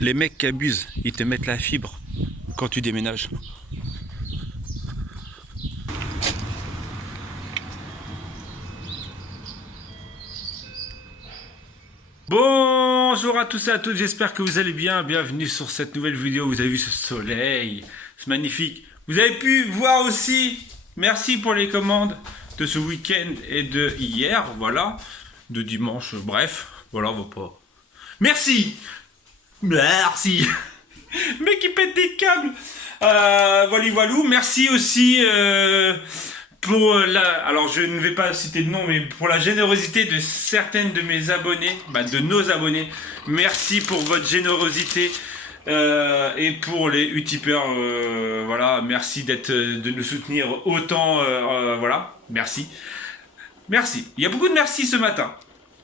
Les mecs qui abusent, ils te mettent la fibre quand tu déménages. Bonjour à tous et à toutes, j'espère que vous allez bien. Bienvenue sur cette nouvelle vidéo. Vous avez vu ce soleil, c'est magnifique. Vous avez pu voir aussi, merci pour les commandes de ce week-end et de hier, voilà, de dimanche, bref, voilà, on va pas. Merci. Mec qui pète des câbles. Voilà, voilou. Merci aussi pour la. Alors, je ne vais pas citer de nom, mais pour la générosité de certaines de mes abonnés, de nos abonnés. Merci pour votre générosité. Et pour les utipeurs, voilà, merci de nous soutenir autant, voilà, merci. Merci. Il y a beaucoup de merci ce matin.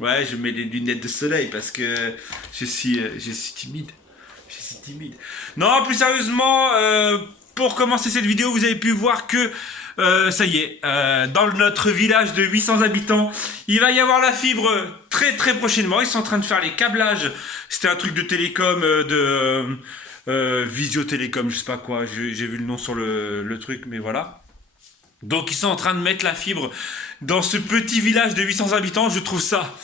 Ouais, je mets des lunettes de soleil parce que je suis timide. Je suis timide. Non, plus sérieusement, pour commencer cette vidéo, vous avez pu voir que ça y est, dans notre village de 800 habitants, il va y avoir la fibre très très prochainement. Ils sont en train de faire les câblages. C'était un truc de télécom, Visio Télécom, je sais pas quoi. J'ai vu le nom sur le truc, mais voilà. Donc ils sont en train de mettre la fibre dans ce petit village de 800 habitants. Je trouve ça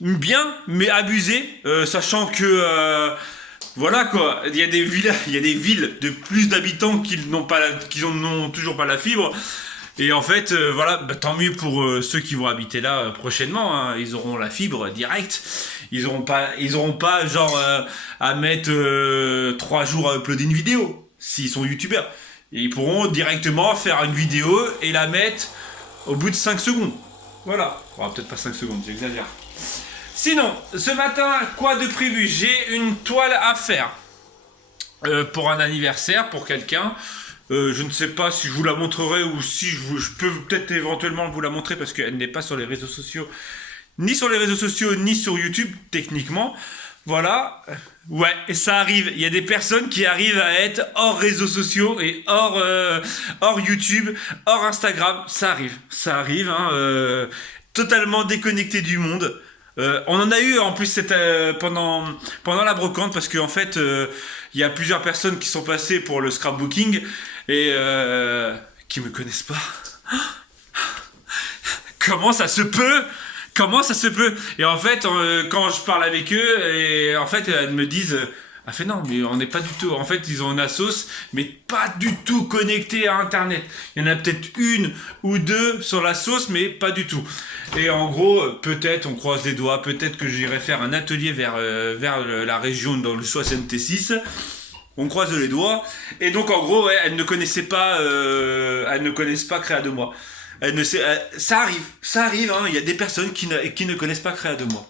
bien, mais abusé, sachant que voilà quoi, il y a des villes de plus d'habitants qui n'ont toujours pas la fibre. Et en fait, voilà, tant mieux pour ceux qui vont habiter là prochainement. Hein. Ils auront la fibre direct. Ils auront pas genre à mettre 3 jours à uploader une vidéo s'ils sont youtubeurs. Et ils pourront directement faire une vidéo et la mettre au bout de 5 secondes. Voilà. Bon, peut-être pas 5 secondes, j'exagère. Sinon, ce matin, quoi de prévu? J'ai une toile à faire pour un anniversaire, pour quelqu'un. Je ne sais pas si je vous la montrerai ou si je peux peut-être éventuellement vous la montrer parce qu'elle n'est pas sur les réseaux sociaux, ni sur les réseaux sociaux, ni sur YouTube, techniquement. Voilà. Ouais, et ça arrive. Il y a des personnes qui arrivent à être hors réseaux sociaux et hors YouTube, hors Instagram. Ça arrive, hein, totalement déconnecté du monde. On en a eu en plus pendant la brocante parce qu'en fait il y a plusieurs personnes qui sont passées pour le scrapbooking et qui me connaissent pas. Comment ça se peut? Comment ça se peut? Et en fait, quand je parle avec eux, et en fait, elles me disent ah fait non, mais on n'est pas du tout. En fait, ils ont une assos, mais pas du tout connecté à Internet. Il y en a peut-être une ou deux sur la sauce, mais pas du tout. Et en gros, peut-être, on croise les doigts, peut-être que j'irai faire un atelier vers la région dans le 66. On croise les doigts. Et donc, en gros, ouais, elles ne connaissent pas Créa de moi. Ça arrive, hein. Il y a des personnes qui ne connaissent pas Créa de moi.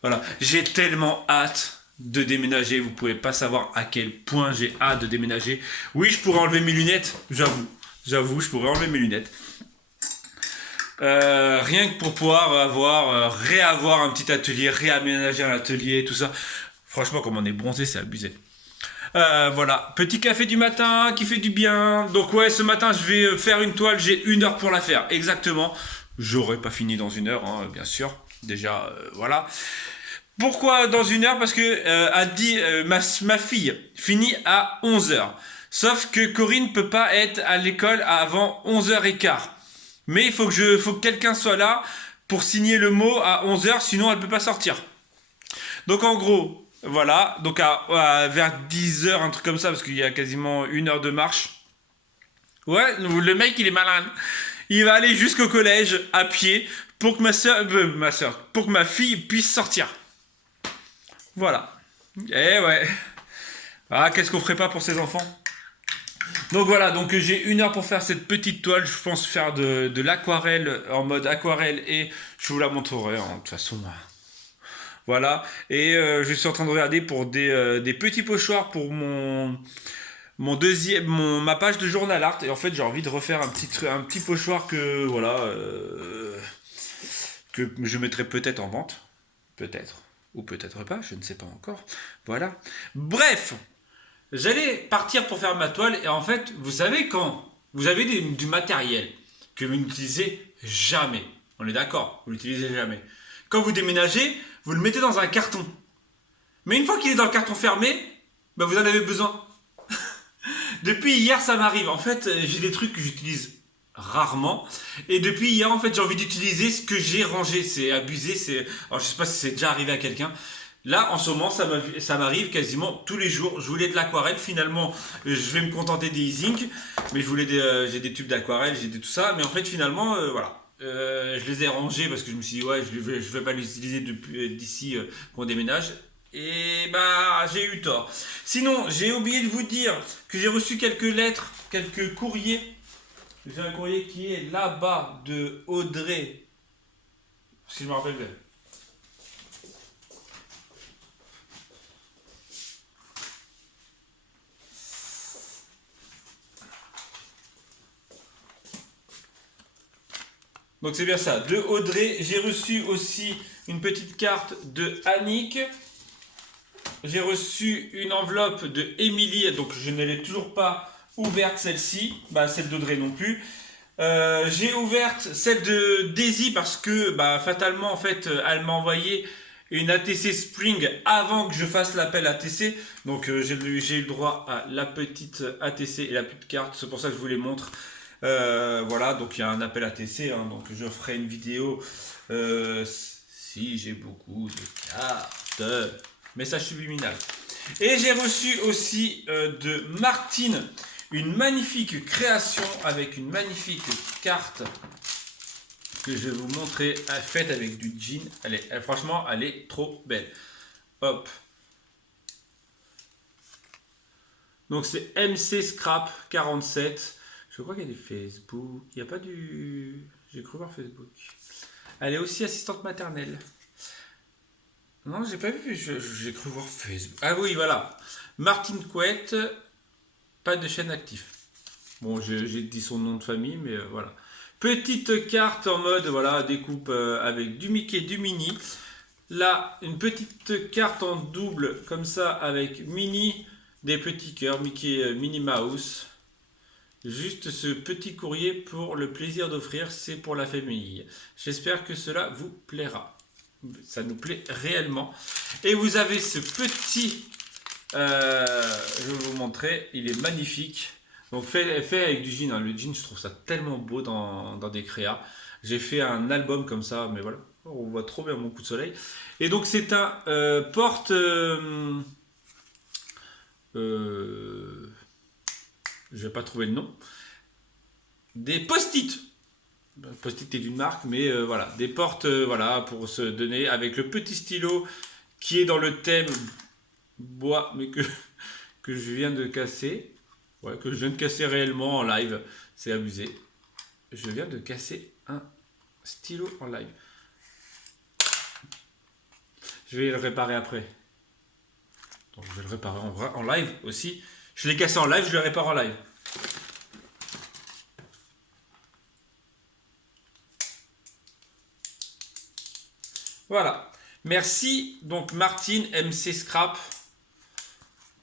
Voilà. J'ai tellement hâte de déménager, vous pouvez pas savoir à quel point j'ai hâte de déménager. Oui, je pourrais enlever mes lunettes, j'avoue, je pourrais enlever mes lunettes. Rien que pour pouvoir réavoir un petit atelier, réaménager un atelier, tout ça. Franchement, comme on est bronzé, c'est abusé. Voilà, petit café du matin qui fait du bien. Donc ouais, ce matin, je vais faire une toile, j'ai 1 heure pour la faire, exactement. J'aurais pas fini dans 1 heure, hein, bien sûr. Déjà, voilà. Pourquoi dans 1 heure? Parce que ma fille finit à 11h. Sauf que Corinne peut pas être à l'école avant 11h15. Mais il faut que quelqu'un soit là pour signer le mot à 11h, sinon elle peut pas sortir. Donc en gros, voilà, donc vers 10h, un truc comme ça, parce qu'il y a quasiment 1 heure de marche. Ouais, le mec il est malin. Il va aller jusqu'au collège à pied pour que pour que ma fille puisse sortir. Voilà. Eh ouais. Ah, qu'est-ce qu'on ferait pas pour ces enfants? Donc voilà, donc j'ai 1 heure pour faire cette petite toile. Je pense faire de l'aquarelle en mode aquarelle et je vous la montrerai de toute façon. Voilà. Et je suis en train de regarder pour des petits pochoirs pour ma page de journal art. Et en fait, j'ai envie de refaire un petit pochoir que voilà que je mettrai peut-être en vente, peut-être. Ou peut-être pas, je ne sais pas encore. Voilà. Bref, j'allais partir pour faire ma toile et en fait, vous savez quand vous avez du matériel que vous n'utilisez jamais, on est d'accord, vous l'utilisez jamais. Quand vous déménagez, vous le mettez dans un carton. Mais une fois qu'il est dans le carton fermé, bah vous en avez besoin. Depuis hier, ça m'arrive. En fait, j'ai des trucs que j'utilise rarement. Et depuis hier, en fait, j'ai envie d'utiliser ce que j'ai rangé. C'est abusé. Alors, je sais pas si c'est déjà arrivé à quelqu'un. Là, en ce moment, ça m'arrive quasiment tous les jours. Je voulais de l'aquarelle. Finalement, je vais me contenter des ink. Mais j'ai des tubes d'aquarelle, j'ai tout ça. Mais en fait, finalement, voilà. Je les ai rangés parce que je me suis dit, ouais, je vais pas les utiliser d'ici qu'on déménage. Et bah, j'ai eu tort. Sinon, j'ai oublié de vous dire que j'ai reçu quelques lettres, quelques courriers. J'ai un courrier qui est là-bas de Audrey. Si je me rappelle bien. Donc c'est bien ça, de Audrey. J'ai reçu aussi une petite carte de Annick. J'ai reçu une enveloppe de Émilie, donc je ne l'ai toujours pas ouverte celle-ci, bah celle d'Audrey non plus. J'ai ouverte celle de Daisy parce que bah, fatalement en fait elle m'a envoyé une ATC Spring avant que je fasse l'appel ATC. Donc j'ai eu le droit à la petite ATC et la petite carte, c'est pour ça que je vous les montre. Voilà, donc il y a un appel ATC, hein, donc je ferai une vidéo si j'ai beaucoup de cartes. Message subliminal. Et j'ai reçu aussi de Martine une magnifique création avec une magnifique carte que je vais vous montrer, faite avec du jean. Franchement, elle est trop belle. Hop. Donc c'est MC Scrap 47. Je crois qu'elle est Facebook. Il n'y a pas du... J'ai cru voir Facebook. Elle est aussi assistante maternelle. Non, j'ai pas vu. J'ai cru voir Facebook. Ah oui, voilà. Martine Couette. Pas de chaîne active. Bon, j'ai dit son nom de famille, mais voilà. Petite carte en mode, voilà, découpe avec du Mickey, du Minnie. Là, une petite carte en double, comme ça, avec Minnie, des petits cœurs, Mickey, Minnie Mouse. Juste ce petit courrier pour le plaisir d'offrir, c'est pour la famille. J'espère que cela vous plaira. Ça nous plaît réellement. Et vous avez ce petit... je vais vous montrer, il est magnifique. Donc fait avec du jean, hein. Le jean je trouve ça tellement beau dans des créas. J'ai fait un album comme ça, mais voilà, on voit trop bien mon coup de soleil. Et donc c'est un porte... je vais pas trouver le nom. Des post-it. Post-it est d'une marque, mais voilà, des portes voilà, pour se donner avec le petit stylo qui est dans le thème bois, mais que je viens de casser. Ouais, que je viens de casser réellement en live. C'est abusé. Je viens de casser un stylo en live. Je vais le réparer après. Donc je vais le réparer en live aussi. Je l'ai cassé en live, je le répare en live. Voilà. Merci donc Martine MC Scrap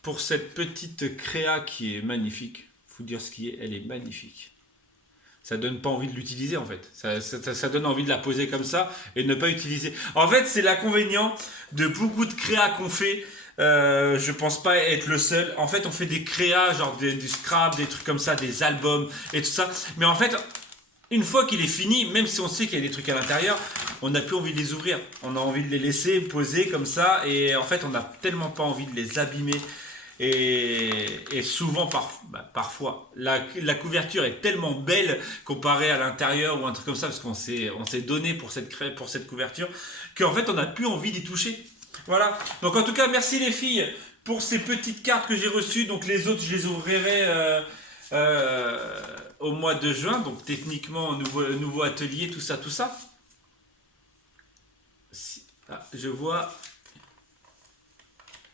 pour cette petite créa qui est magnifique. Faut dire ce qui est, elle est magnifique. Ça donne pas envie de l'utiliser en fait. Ça donne envie de la poser comme ça et de ne pas utiliser. En fait, c'est l'inconvénient de beaucoup de créas qu'on fait. Je pense pas être le seul. En fait, on fait des créas, genre du scrap, des trucs comme ça, des albums et tout ça. Mais en fait, une fois qu'il est fini, même si on sait qu'il y a des trucs à l'intérieur, on n'a plus envie de les ouvrir. On a envie de les laisser poser comme ça. Et en fait, on n'a tellement pas envie de les abîmer. Et souvent, parfois, la couverture est tellement belle comparée à l'intérieur ou un truc comme ça, parce qu'on s'est donné pour cette couverture, qu'en fait, on n'a plus envie d'y toucher. Voilà. Donc, en tout cas, merci les filles pour ces petites cartes que j'ai reçues. Donc, les autres, je les ouvrirai au mois de juin. Donc, techniquement, nouveau atelier, tout ça, tout ça. Je vois...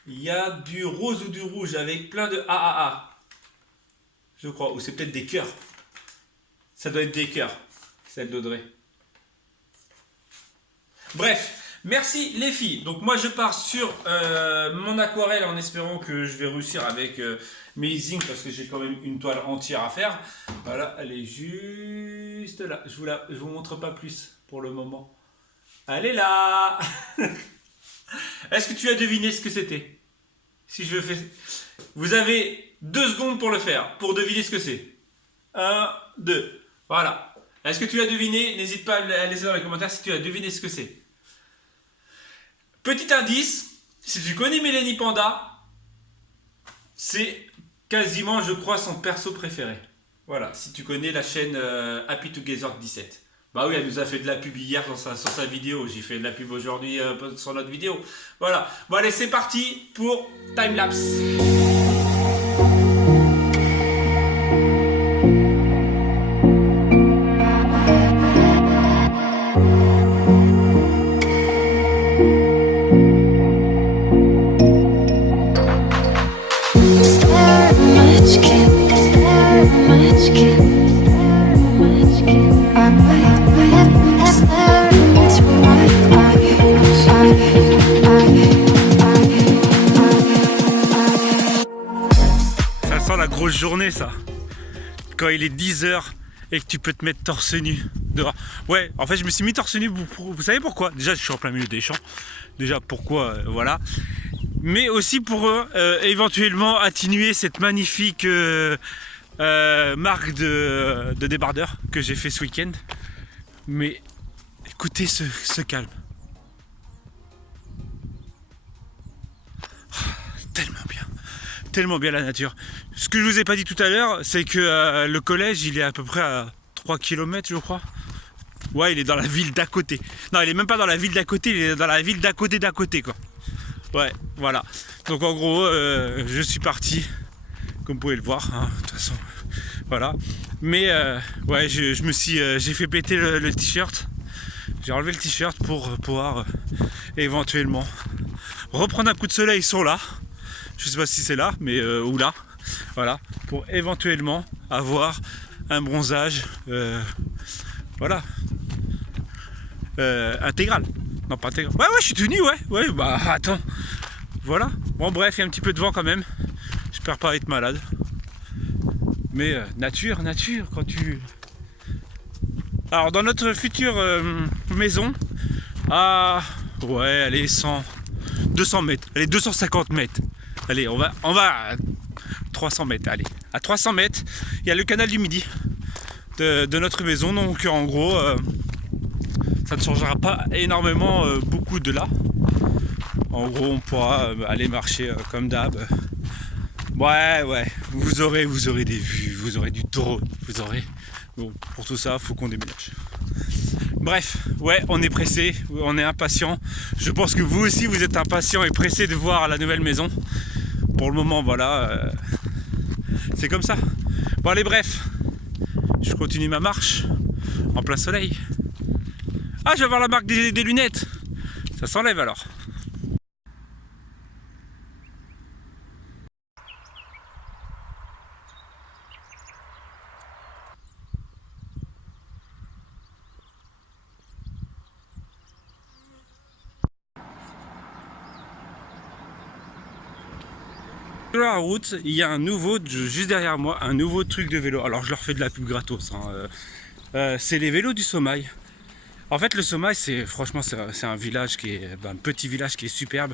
Il y a du rose ou du rouge avec plein de AAA. Je crois. Ou c'est peut-être des cœurs. Ça doit être des cœurs. Celle d'Audrey. Bref. Merci les filles. Donc moi je pars sur mon aquarelle en espérant que je vais réussir avec mes inks parce que j'ai quand même une toile entière à faire. Voilà. Elle est juste là. Je vous montre pas plus pour le moment. Elle est là. Est-ce que tu as deviné ce que c'était? Si je fais... Vous avez 2 secondes pour le faire, pour deviner ce que c'est. 1, 2. Voilà. Est-ce que tu as deviné? N'hésite pas à laisser dans les commentaires si tu as deviné ce que c'est. Petit indice, si tu connais Mélanie Panda, c'est quasiment, je crois, son perso préféré. Voilà, si tu connais la chaîne Happy Together 17. Bah oui, elle nous a fait de la pub hier sur sa vidéo. J'ai fait de la pub aujourd'hui sur notre vidéo. Voilà. Bon allez, c'est parti pour Timelapse. Ça sent la grosse journée ça. Quand il est 10h et que tu peux te mettre torse nu dehors. Ouais, en fait je me suis mis torse nu, vous savez pourquoi? Déjà je suis en plein milieu des champs. Déjà pourquoi, voilà. Mais aussi pour éventuellement atténuer cette magnifique marque de débardeur que j'ai fait ce week-end. Mais écoutez ce calme. Tellement bien la nature. Ce que je vous ai pas dit tout à l'heure, c'est que le collège il est à peu près à 3 km je crois. Ouais, il est dans la ville d'à côté. Non, il est même pas dans la ville d'à côté, il est dans la ville d'à côté quoi. Ouais, voilà. Donc en gros, je suis parti, comme vous pouvez le voir, hein, de toute façon. Voilà. Mais ouais, j'ai fait péter le t-shirt. J'ai enlevé le t-shirt pour pouvoir éventuellement reprendre un coup de soleil sur là. Je sais pas si c'est là, mais ou là. Voilà. Pour éventuellement avoir un bronzage. Voilà. Intégral. Non, pas intégral. Ouais, je suis tout nu, ouais. Bah, attends. Voilà. Bon, bref, il y a un petit peu de vent quand même. J'espère pas être malade. Mais nature, quand tu... Alors, dans notre future maison, ouais, allez, 200 mètres. Allez, 250 mètres. Allez, on va à 300 mètres. Allez, à 300 mètres, il y a le canal du Midi de notre maison. Donc, en gros... ça ne changera pas énormément beaucoup de là. En gros, on pourra aller marcher comme d'hab. Ouais, vous aurez des vues, vous aurez du drone, vous aurez... Bon, pour tout ça, faut qu'on déménage. Bref, ouais, on est pressé, on est impatient. Je pense que vous aussi, vous êtes impatient et pressé de voir la nouvelle maison. Pour le moment, voilà, c'est comme ça. Bon, allez, bref, je continue ma marche en plein soleil. Ah, je vais avoir la marque des lunettes. Ça s'enlève alors. Sur la route, il y a un nouveau, juste derrière moi, un nouveau truc de vélo. Alors je leur fais de la pub gratos. Hein. C'est les vélos du Sommeil. En fait, le Sommeil, franchement, c'est un village qui est un petit village qui est superbe.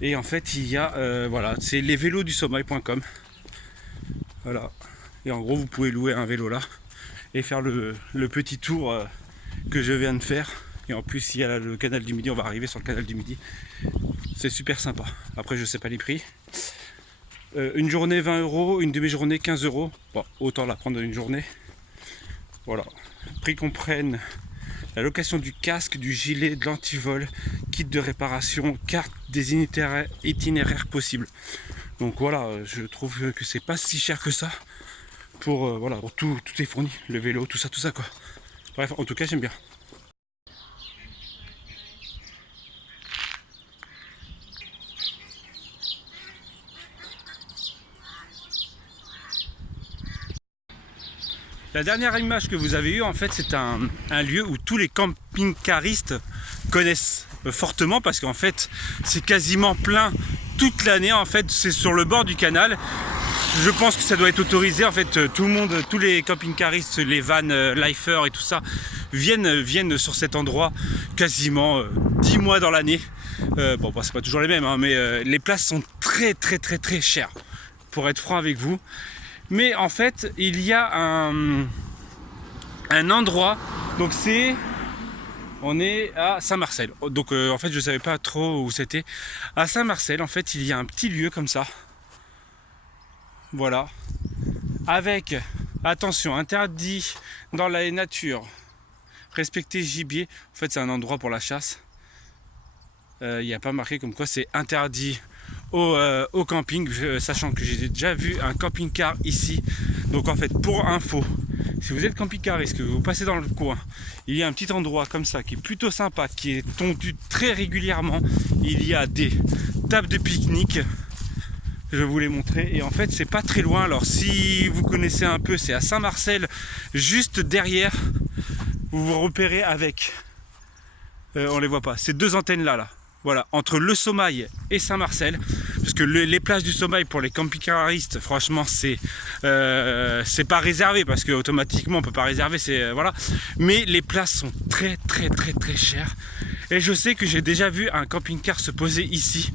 Et en fait, il y a, voilà, c'est lesvélosdusommeil.com. Voilà. Et en gros, vous pouvez louer un vélo là et faire le petit tour que je viens de faire. Et en plus, il y a le canal du Midi. On va arriver sur le canal du Midi. C'est super sympa. Après, je sais pas les prix. Une journée 20 €, une demi-journée 15 €. Bon, autant la prendre une journée. Voilà. Prix comprennent la location du casque, du gilet, de l'antivol, kit de réparation, carte des itinéraires possibles. Donc voilà, je trouve que c'est pas si cher que ça. Voilà, tout est fourni, le vélo, tout ça quoi. Bref, en tout cas, j'aime bien. La dernière image que vous avez eue, en fait, c'est un lieu où tous les camping-caristes connaissent fortement parce qu'en fait, c'est quasiment plein toute l'année. En fait, c'est sur le bord du canal. Je pense que ça doit être autorisé. En fait, tout le monde, tous les camping-caristes, les vannes, Lifer et tout ça, viennent sur cet endroit quasiment 10 mois dans l'année. Bon, c'est pas toujours les mêmes, hein, mais les places sont très très très très chères, pour être franc avec vous. Mais en fait, il y a un endroit, donc on est à Saint-Marcel. Donc en fait, je savais pas trop où c'était. À Saint-Marcel, en fait, il y a un petit lieu comme ça. Voilà. Avec, attention, interdit dans la nature, respecter gibier. En fait, c'est un endroit pour la chasse. Il n'y a pas marqué comme quoi c'est interdit au camping, sachant que j'ai déjà vu un camping-car ici. Donc en fait, pour info, si vous êtes camping-cariste, que vous passez dans le coin, il y a un petit endroit comme ça qui est plutôt sympa, qui est tondu très régulièrement. Il y a des tables de pique-nique. Je vais vous les montrer. Et en fait, c'est pas très loin. Alors si vous connaissez un peu, c'est à Saint-Marcel, juste derrière. Vous vous repérez avec, on les voit pas, ces deux antennes là. Voilà, entre le Sommail et Saint-Marcel, parce que les places du Sommail pour les camping-caristes, franchement, c'est pas réservé, parce que automatiquement on peut pas réserver, voilà. Mais les places sont très très très très chères. Et je sais que j'ai déjà vu un camping-car se poser ici,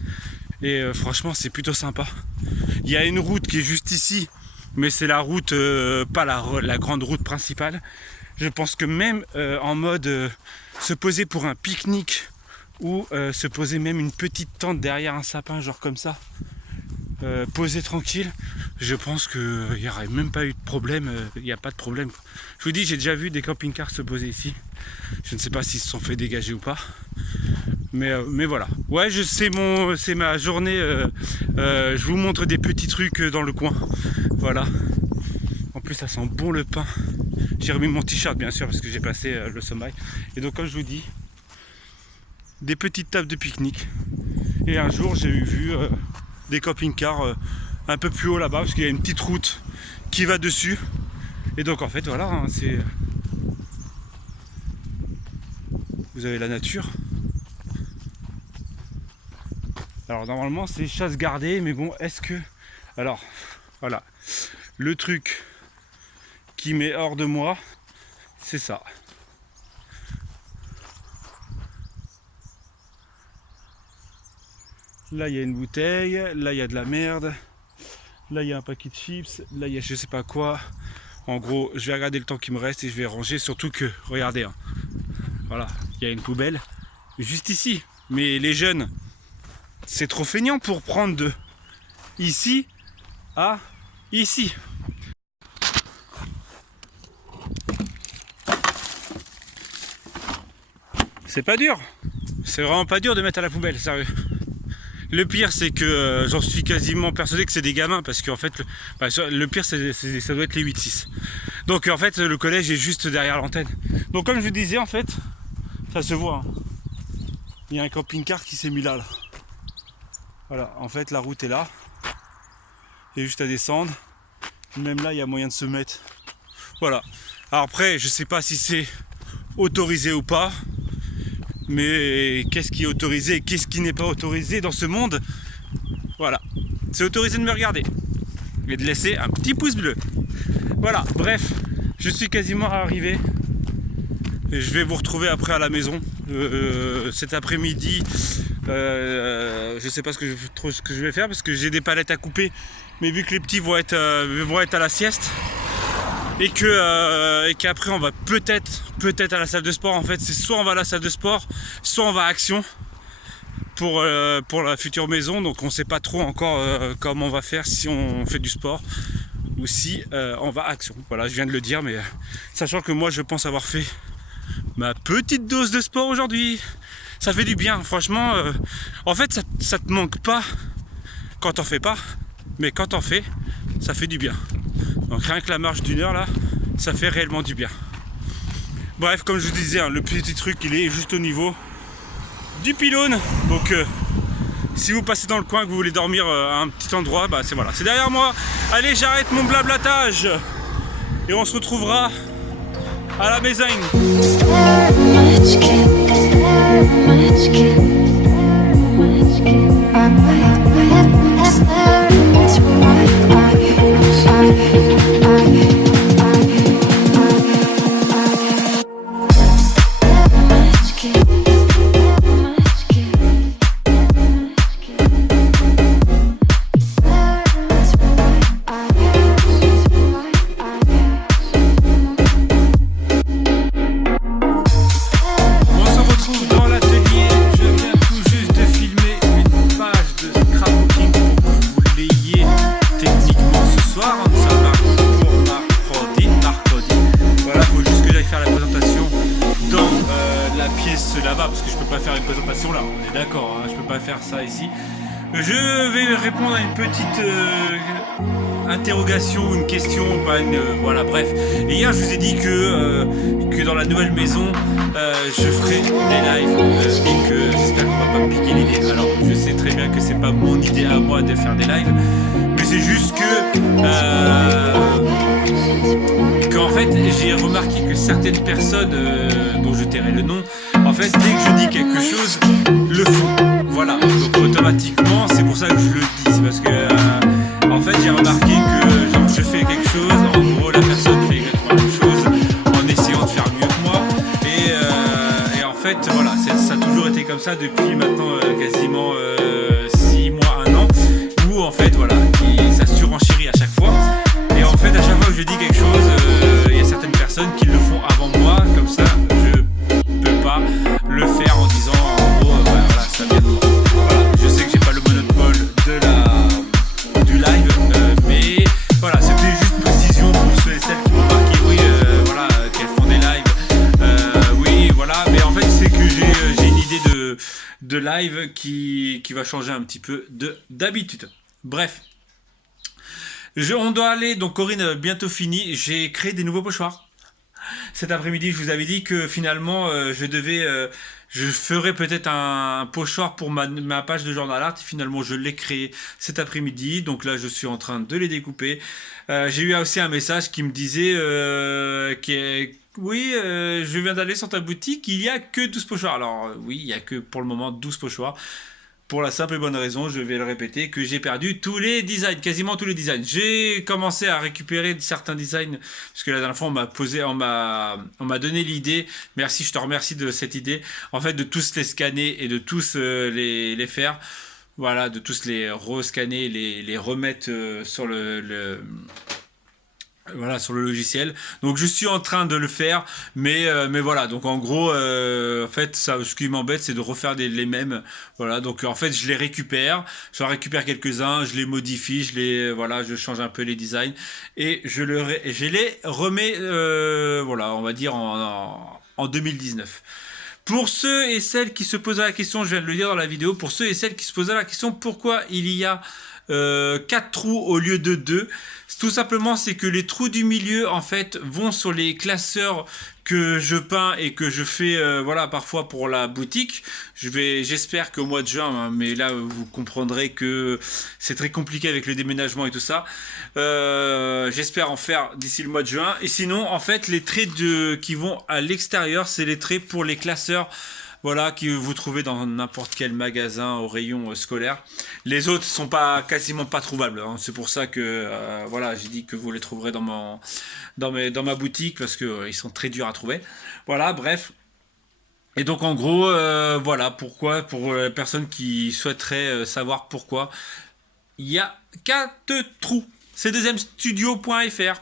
et franchement, c'est plutôt sympa. Il y a une route qui est juste ici, mais c'est la route, pas la grande route principale. Je pense que même en mode se poser pour un pique-nique, ou se poser même une petite tente derrière un sapin, genre comme ça, poser tranquille, je pense qu'il n'y aurait même pas eu de problème. Il n'y a pas de problème. Je vous dis, j'ai déjà vu des camping-cars se poser ici. Je ne sais pas s'ils se sont fait dégager ou pas, mais voilà. Ouais, c'est ma journée. Je vous montre des petits trucs dans le coin. Voilà. En plus, ça sent bon le pain. J'ai remis mon t-shirt, bien sûr, parce que j'ai passé le Sommail. Et donc, comme je vous dis, des petites tables de pique-nique. Et un jour, j'ai vu des camping-cars un peu plus haut là-bas, parce qu'il y a une petite route qui va dessus. Et donc, en fait, voilà, hein, vous avez la nature. Alors, normalement, c'est chasse gardée, mais bon, est-ce que... Alors, voilà. Le truc qui met hors de moi, c'est ça. Là, il y a une bouteille, là, il y a de la merde, là, il y a un paquet de chips, là, il y a je sais pas quoi. En gros, je vais regarder le temps qui me reste et je vais ranger, surtout que, regardez, hein, voilà, il y a une poubelle juste ici. Mais les jeunes, c'est trop feignant pour prendre de ici à ici. C'est pas dur, c'est vraiment pas dur de mettre à la poubelle, sérieux. Le pire, c'est que j'en suis quasiment persuadé que c'est des gamins, parce qu'en fait, le pire, ça doit être les 8-6. Donc en fait, le collège est juste derrière l'antenne. Donc comme je vous disais, en fait, ça se voit. Hein. Il y a un camping-car qui s'est mis là. Voilà, en fait, la route est là. Il y a juste à descendre. Même là, il y a moyen de se mettre. Voilà. Alors après, je sais pas si c'est autorisé ou pas. Mais qu'est-ce qui est autorisé et qu'est-ce qui n'est pas autorisé dans ce monde? Voilà. C'est autorisé de me regarder. Et de laisser un petit pouce bleu. Voilà, bref. Je suis quasiment arrivé. Et je vais vous retrouver après à la maison. Cet après-midi, je sais pas ce que je vais faire parce que j'ai des palettes à couper. Mais vu que les petits vont être à la sieste, et qu'après on va peut-être à la salle de sport. En fait, c'est soit on va à la salle de sport, soit on va à Action pour la future maison. Donc on sait pas trop encore comment on va faire, si on fait du sport ou si on va à Action. Voilà, je viens de le dire, mais sachant que moi je pense avoir fait ma petite dose de sport aujourd'hui. Ça fait du bien, franchement. En fait, ça te manque pas quand t'en fais pas, mais quand t'en fais, ça fait du bien. Donc rien que la marche d'une heure là, ça fait réellement du bien. Bref, comme je vous disais, hein, le petit truc il est juste au niveau du pylône. Donc si vous passez dans le coin, que vous voulez dormir à un petit endroit, bah c'est voilà, c'est derrière moi. Allez, j'arrête mon blablatage et on se retrouvera à la maison. faire ça ici. Je vais répondre à une petite interrogation, une question, pas une, voilà, bref. Et hier, je vous ai dit que dans la nouvelle maison, je ferai des lives et que j'espère qu'on va pas me piquer l'idée. Alors, je sais très bien que c'est pas mon idée à moi de faire des lives, mais c'est juste qu'en fait, j'ai remarqué que certaines personnes dont je tairai le nom, en fait, dès que je dis quelque chose, le font. Voilà, donc automatiquement, c'est pour ça que je le dis. C'est parce que, en fait, j'ai remarqué que genre, je fais quelque chose, en gros, la personne fait exactement la même chose, en essayant de faire mieux que moi. Et en fait, voilà, ça a toujours été comme ça depuis maintenant quasiment 6 mois, 1 an, où en fait, voilà, ça surenchérit à chaque fois. Et en fait, à chaque fois que je dis quelque chose, il y a certaines personnes qui le font avant moi, comme ça, je peux pas le faire en disant, en gros, voilà, ça vient de moi. Voilà, je sais que j'ai pas le monopole du live, mais voilà, c'était juste une précision pour ceux et celles qui m'ont marqué, oui, voilà, qu'elles font des lives, oui, voilà, mais en fait, c'est que j'ai une idée de live qui va changer un petit peu d'habitude. Bref. On doit aller, donc Corinne a bientôt fini, j'ai créé des nouveaux pochoirs. Cet après-midi, je vous avais dit que finalement, je ferais peut-être un pochoir pour ma page de journal art. Finalement, je l'ai créé cet après-midi, donc là, je suis en train de les découper. J'ai eu aussi un message qui me disait oui, je viens d'aller sur ta boutique, il n'y a que 12 pochoirs. Alors oui, il n'y a que pour le moment 12 pochoirs. Pour la simple et bonne raison, je vais le répéter, que j'ai perdu tous les designs, quasiment tous les designs. J'ai commencé à récupérer certains designs, parce que la dernière fois, on m'a donné l'idée. Merci, je te remercie de cette idée. En fait, de tous les scanner et de tous les faire. Voilà, de tous les rescanner, les remettre sur voilà, sur le logiciel. Donc je suis en train de le faire, mais voilà, donc en gros en fait ça, ce qui m'embête, c'est de refaire les mêmes. Voilà, donc en fait je les récupère, j'en récupère quelques-uns, je les modifie, voilà, je change un peu les designs et je les remets voilà, on va dire en 2019. Pour ceux et celles qui se posaient la question, je viens de le dire dans la vidéo, pour ceux et celles qui se posaient la question pourquoi il y a 4 trous au lieu de 2, tout simplement c'est que les trous du milieu en fait vont sur les classeurs que je peins et que je fais voilà, parfois pour la boutique. J'espère qu'au mois de juin, hein, mais là vous comprendrez que c'est très compliqué avec le déménagement et tout ça, j'espère en faire d'ici le mois de juin. Et sinon en fait les traits qui vont à l'extérieur, c'est les traits pour les classeurs, voilà, que vous trouvez dans n'importe quel magasin au rayon scolaire. Les autres sont quasiment pas trouvables, hein. C'est pour ça que voilà, j'ai dit que vous les trouverez dans ma boutique, parce que ils sont très durs à trouver. Voilà, bref. Et donc en gros, voilà pourquoi, pour les personnes qui souhaiteraient savoir pourquoi, il y a 4 trous. C'est deuxièmestudio.fr.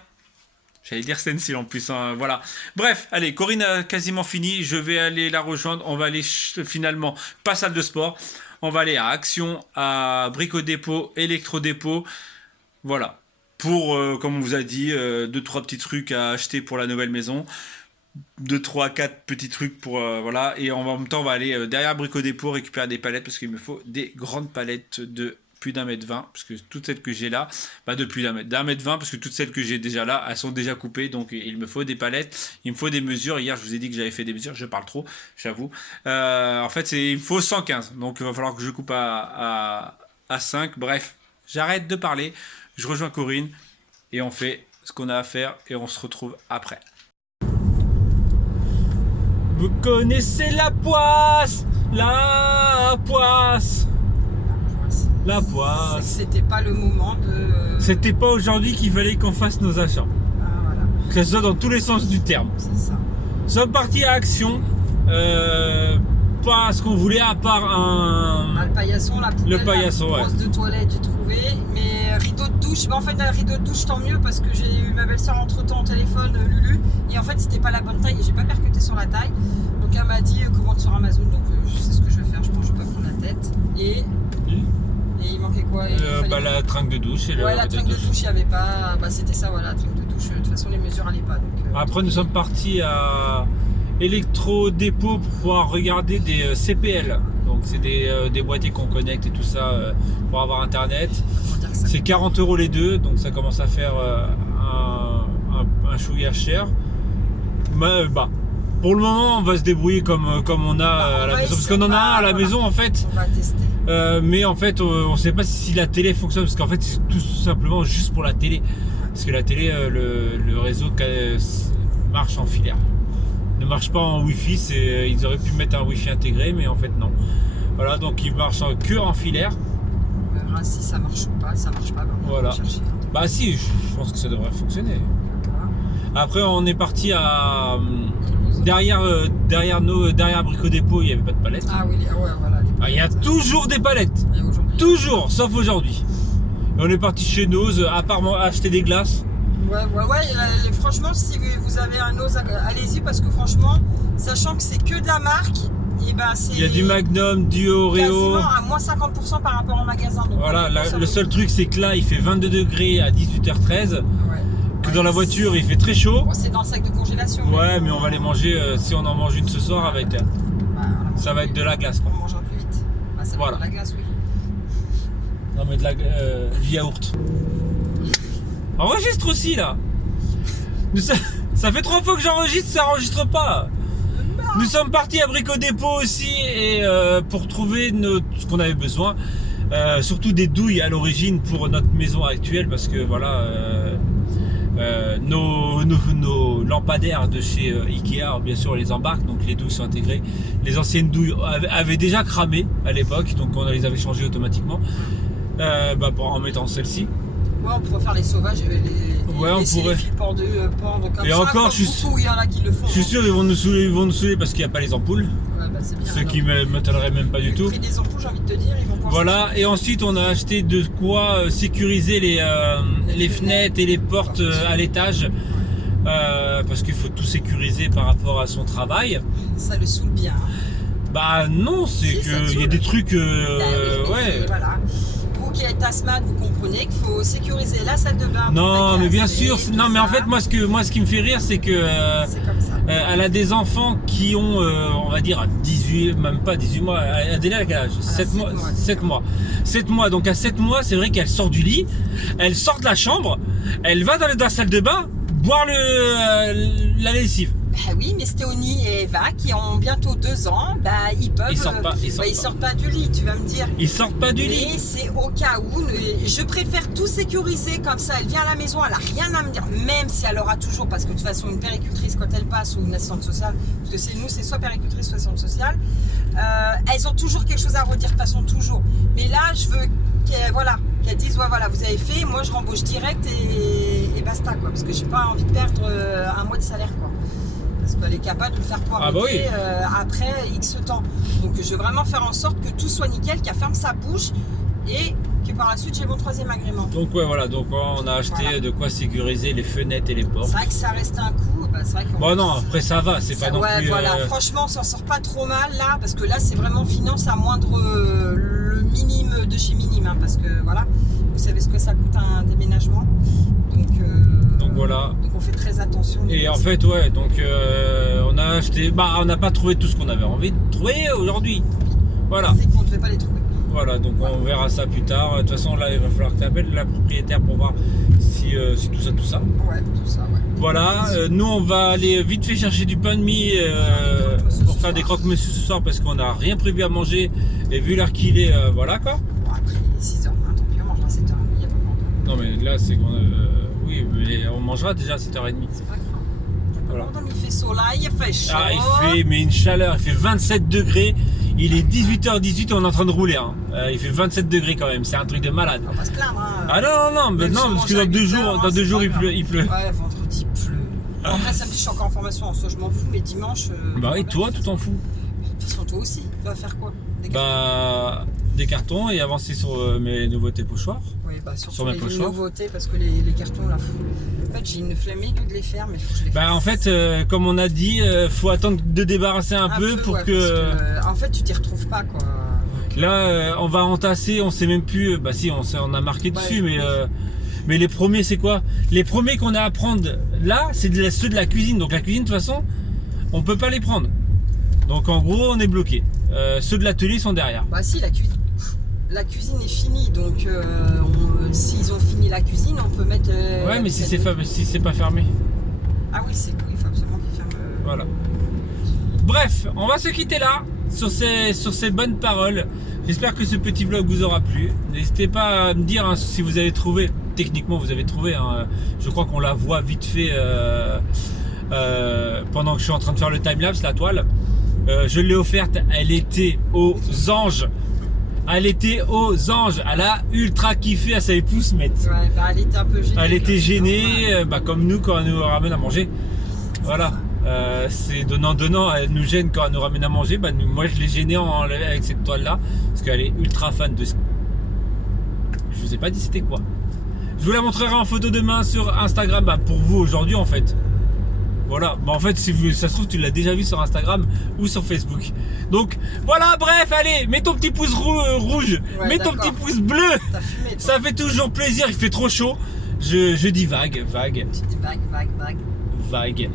J'allais dire stencil en plus, hein, voilà. Bref, allez, Corinne a quasiment fini. Je vais aller la rejoindre. On va aller finalement, pas salle de sport. On va aller à Action, à Brico Dépôt, Electro Dépôt. Voilà. Pour, comme on vous a dit, 2-3 petits trucs à acheter pour la nouvelle maison. 2-3-4 petits trucs pour, voilà. Et en même temps, on va aller derrière Brico Dépôt récupérer des palettes, parce qu'il me faut des grandes palettes de plus d'1,20 m, parce que toutes celles que j'ai là, de plus d'1,20 m, parce que toutes celles que j'ai déjà là, elles sont déjà coupées, donc il me faut des palettes, il me faut des mesures. Hier je vous ai dit que j'avais fait des mesures, je parle trop, j'avoue. En fait il me faut 115, donc il va falloir que je coupe à 5, bref, j'arrête de parler, je rejoins Corinne, et on fait ce qu'on a à faire, et on se retrouve après. Vous connaissez la poisse, la poisse. La poisse. C'était pas le moment de... C'était pas aujourd'hui qu'il fallait qu'on fasse nos achats. Ah, voilà. Que ce soit dans tous les sens du terme. C'est ça. Nous sommes partis à Action. Pas ce qu'on voulait, à part le paillasson, la poubelle, le paillasson, la brosse de toilette, j'ai trouvé. Mais rideau de douche, en fait, rideau de douche, tant mieux, parce que j'ai eu ma belle-sœur entre-temps au téléphone, Lulu. Et en fait, c'était pas la bonne taille. Et j'ai pas percuté sur la taille. Donc elle m'a dit commande sur Amazon. Donc je sais ce que je vais faire. Je pense que je vais pas prendre la tête. Et il manquait quoi? La trinque de douche. La trinque de douche, il n'y avait pas. C'était ça, voilà, la trinque de douche. De toute façon, les mesures n'allaient pas. Donc, après, nous sommes partis à Electro Dépôt pour pouvoir regarder des CPL. donc c'est des boîtiers qu'on connecte et tout ça pour avoir internet. Comment dire que ça C'est 40 € les deux, donc ça commence à faire un chouïa cher. Mais, pour le moment, on va se débrouiller comme on a à la maison, parce qu'on en a un à la maison en fait. On va tester. Mais en fait, on sait pas si la télé fonctionne, parce qu'en fait, c'est tout simplement juste pour la télé. Parce que la télé, le réseau marche en filaire. Ne marche pas en Wi-Fi, ils auraient pu mettre un Wi-Fi intégré, mais en fait non. Voilà, donc il marche que en filaire. On verra si ça marche ou pas. Ça marche pas, on Voilà. va chercher. Bah si, je pense que ça devrait fonctionner. Après, on est parti à derrière Brico Dépôt, il n'y avait pas de palettes. Ah oui, ouais, voilà. Il y a toujours des palettes, Et aujourd'hui, toujours, sauf aujourd'hui. Et on est parti chez Nose, à part acheter des glaces. Ouais, franchement, si vous avez un os, allez-y, parce que franchement, sachant que c'est que de la marque, et ben c'est. Il y a du Magnum, du Oreo. Quasiment à moins 50% par rapport au magasin. Donc Voilà, le seul truc c'est que là il fait 22 degrés à 18h13. Ouais. Que dans la voiture il fait très chaud. Bon, c'est dans le sac de congélation. Ouais, mais on va les manger, si on en mange une ce soir, avec, ça va être de la glace quoi. On mange un peu vite. Bah, ça va Voilà. être de la glace, oui. Non mais du yaourt. Enregistre aussi là. Ça fait 3 fois que j'enregistre, ça enregistre pas. Nous sommes partis à Brico Dépôt aussi et pour trouver ce qu'on avait besoin, surtout des douilles à l'origine pour notre maison actuelle, parce que voilà, nos lampadaires de chez Ikea, bien sûr, on les embarque, donc les douilles sont intégrées. Les anciennes douilles avaient déjà cramé à l'époque, donc on les avait changées automatiquement en mettant celle-ci. Ouais, on pourrait faire les sauvages, on pourrait. Les fils pendus, comme Et ça, encore, comme beaucoup, il y en a qui le font. Je suis sûr ils vont nous saouler parce qu'il n'y a pas les ampoules. Ouais, bah, c'est bien. Ce qui m'étonnerait même pas du Le tout. prix des ampoules, j'ai envie de te dire, ils vont pouvoir. Voilà, et ensuite on a acheté de quoi sécuriser les fenêtres et les portes à l'étage. Parce qu'il faut tout sécuriser par rapport à son travail. Ça le saoule bien. Bah non, c'est Si, ça te qu'il y a saoule. des trucs. Bah oui, Ouais. Voilà. Vous qui êtes asthmate, vous comprenez qu'il faut sécuriser la salle de bain. Non, mais bien sûr. Tout Non, mais en ça. fait, moi, ce qui me fait rire, c'est que C'est comme ça. elle a des enfants qui ont, on va dire, 18, même pas 18 mois. Adèle, à quel âge 7 mois. 7 mois. 7 mois. Donc à 7 mois, c'est vrai qu'elle sort du lit, elle sort de la chambre, elle va dans la salle de bain boire la lessive. Bah oui, mais Stéonie et Eva, qui ont bientôt 2 ans, bah ils peuvent. Ils sortent pas, ils sortent pas du lit, tu vas me dire. Ils sortent pas du lit. Mais c'est au cas où. Je préfère tout sécuriser comme ça. Elle vient à la maison, elle a rien à me dire, même si elle aura toujours, parce que de toute façon, une péricultrice quand elle passe ou une assistante sociale, parce que c'est soit péricultrice, soit assistante sociale, elles ont toujours quelque chose à redire, de toute façon, toujours. Mais là, je veux qu'elles disent, ouais, voilà, vous avez fait, moi je rembauche direct et basta, quoi, parce que j'ai pas envie de perdre un mois de salaire, quoi. Parce qu'elle est capable de le faire poireauter après X temps. Donc je veux vraiment faire en sorte que tout soit nickel, qu'elle ferme sa bouche et que par la suite j'ai mon 3e agrément. Donc ouais, voilà, donc on a acheté de quoi sécuriser les fenêtres et les portes. C'est vrai que ça reste un coup, c'est vrai qu'on. Bon non, après ça va, c'est pas non plus. Voilà, franchement on s'en sort pas trop mal là, parce que là c'est vraiment finance à moindre le minime de chez minime, hein, parce que voilà, vous savez ce que ça coûte un déménagement. Donc voilà. Donc on fait très attention. Et en fait ouais, donc on a acheté, on n'a pas trouvé tout ce qu'on avait envie de trouver aujourd'hui. Voilà. C'est qu'on ne devait pas les trouver. Voilà, donc on verra ça plus tard. De toute façon là il va falloir que tu appelles la propriétaire pour voir si tout ça. Ouais, tout ça, ouais. Voilà, nous on va aller vite fait chercher du pain de mie pour faire des croque-monsieur ce soir, parce qu'on n'a rien prévu à manger, et vu l'heure qu'il est, voilà quoi. Bon, après 6h20, tant pis, on mangera à 7h30, il n'y a pas de Non mais là c'est oui, mais on mangera déjà à 7h30. C'est pas grave. Voilà. Il fait chaud là, il fait chaud. Ah, il fait mais une chaleur, il fait 27 degrés, il est 18h18 et on est en train de rouler. Hein. Il fait 27 degrés quand même, c'est un truc de malade. On va pas se plaindre. Hein. Ah non, mais non, parce que dans 2 jours, il pleut. Ouais, vendredi il pleut. Bon, après samedi je suis encore en formation, en soi je m'en fous, mais dimanche. Bah oui, toi tu t'en fous. De toute façon toi aussi, tu vas faire quoi? Des cartons et avancer sur mes nouveautés pochoirs. Oui, surtout sur mes les pochoirs. nouveautés, parce que les cartons là, en fait j'ai une flemme aiguë de les faire, mais il faut que je les fasse. En fait, comme on a dit, faut attendre de débarrasser un peu pour ouais, que... en fait tu t'y retrouves pas quoi. Là, on va entasser, on sait même plus... si, on a marqué dessus, mais les premiers, c'est quoi? Les premiers qu'on a à prendre, là, c'est ceux de la cuisine. Donc la cuisine, de toute façon, on peut pas les prendre. Donc en gros, on est bloqué. Ceux de l'atelier sont derrière. Bah si, la cuisine est finie, donc s'ils ont fini la cuisine, on peut mettre... Ouais, mais si c'est pas fermé. Ah oui, c'est cool, il faut absolument qu'ils ferment... Voilà. Bref, on va se quitter là, sur ces bonnes paroles. J'espère que ce petit vlog vous aura plu. N'hésitez pas à me dire hein, si vous avez trouvé, techniquement vous avez trouvé, hein, je crois qu'on la voit vite fait pendant que je suis en train de faire le timelapse, la toile. Je l'ai offerte, elle était aux anges. Elle était aux anges, elle a ultra kiffé, elle savait plus se mettre. Ouais, bah elle était un peu gênée. Elle était gênée, normal. bah, comme nous quand elle nous ramène à manger. Voilà. C'est donnant, elle nous gêne quand elle nous ramène à manger. Bah, moi je l'ai gênée avec cette toile là, parce qu'elle est ultra fan de ce. Je vous ai pas dit c'était quoi. Je vous la montrerai en photo demain sur Instagram, bah, pour vous aujourd'hui en fait. Voilà, bah en fait si ça se trouve tu l'as déjà vu sur Instagram ou sur Facebook. Donc voilà, bref, allez, mets ton petit pouce rouge, Ouais, mets ton d'accord. petit pouce bleu. T'as fumé, toi. Ça fait toujours plaisir, il fait trop chaud. Je dis vague. Tu dis vague.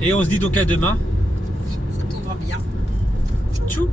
Et on se dit donc à demain. Ça t'ouvre bien. Tchou.